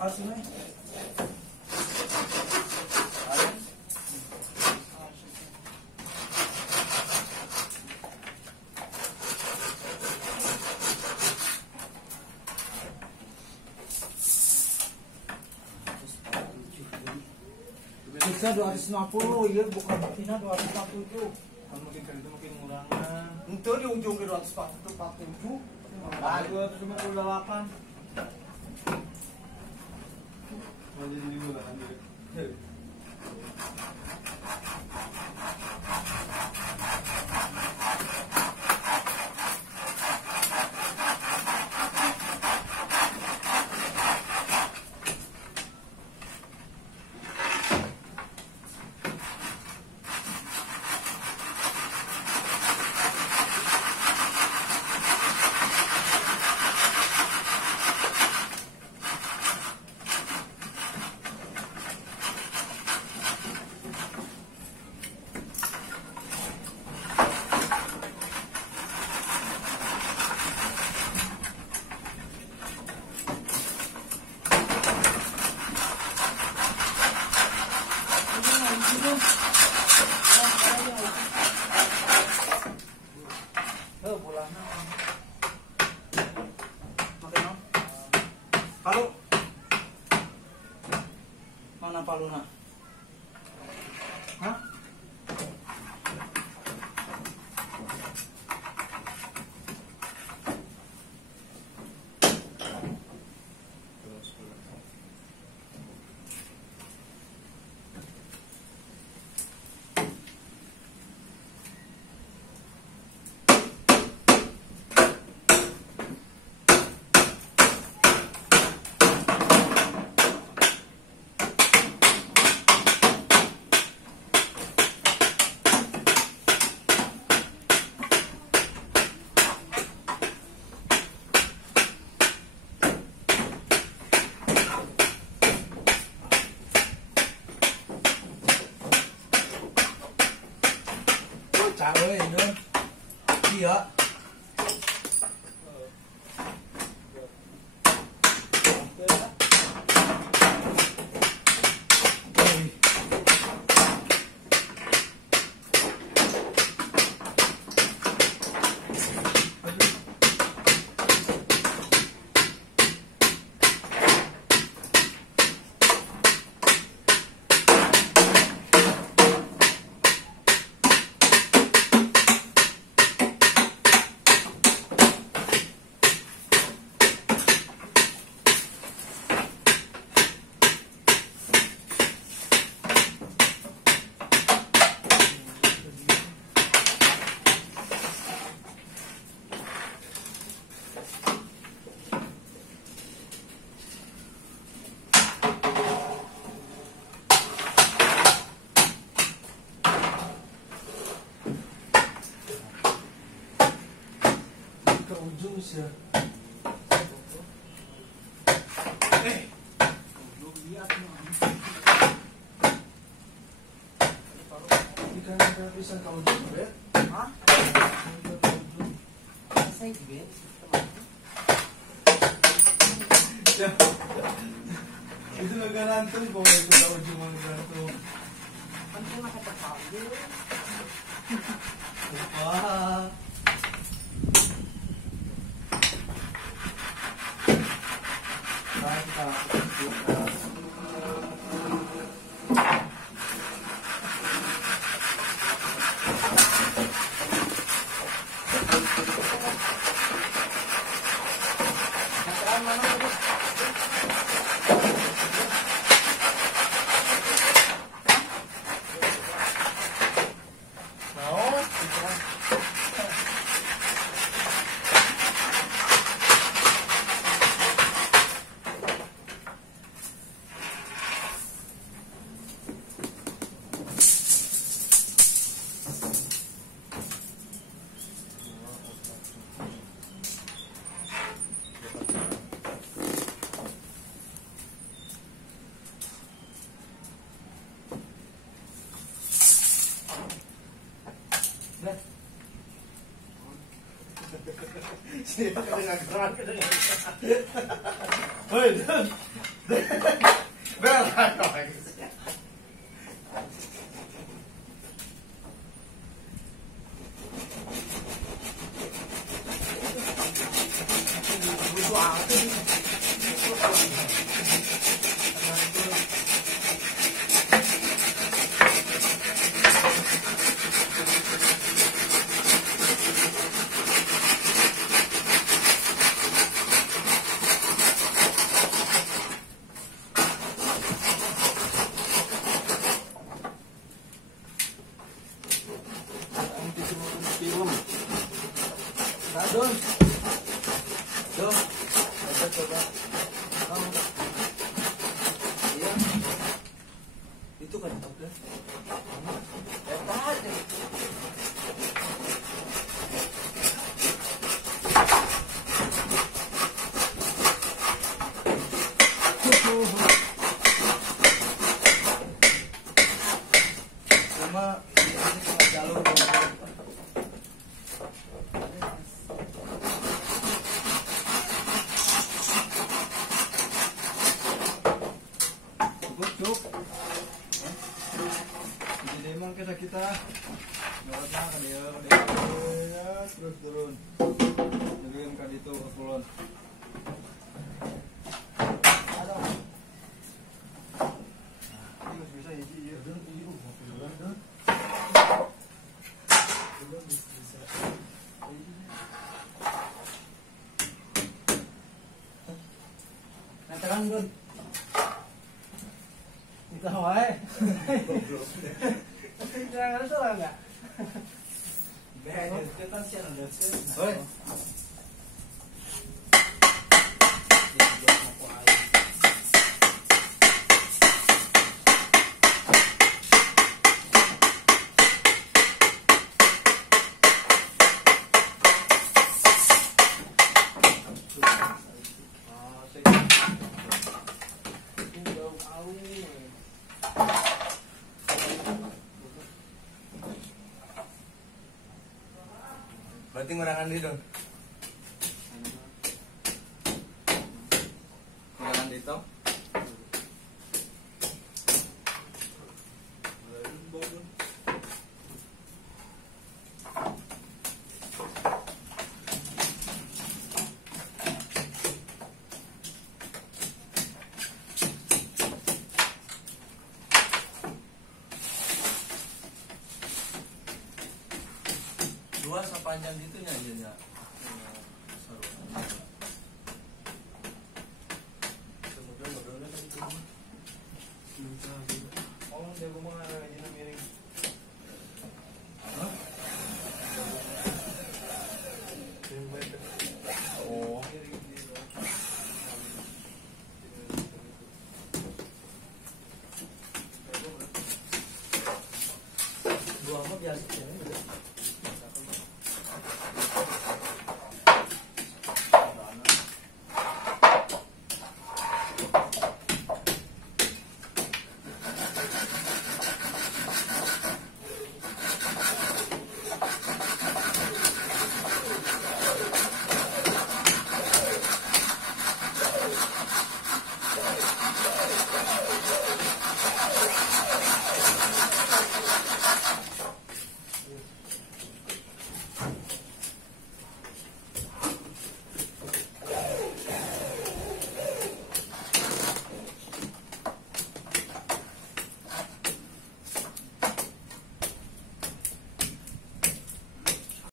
aslinya. Bisa 250, iya bukan Tina 247. Mungkin kali itu mungkin ngurangan. Itu di ujung ke 247. 258. Jadi juga kan. Halo. Mana paluna? Hah? Trời ơi, nữa. Gì ạ? Ya. Ikan bisa kau juga, hah? Saya juga. Itu agak ngantuk kok itu tahu cuma ngantuk. Kan cuma kata kau. Wah. Hei, Don, Don, coba. Iya, itu kan udah. Tadi. Cuma ini jalur. Jadi emang kita lewatnya ke dia ya, terus turun nurunin ke itu ke kulon. Ini bisa hiji ya. Nah, terang Don. Kita wae. Jangan salah enggak? Beres kita sian udah sih. Oi. Berarti ngurangan diri dong. Ngurangan diri toh. Dua sepanjang itunya aja ya.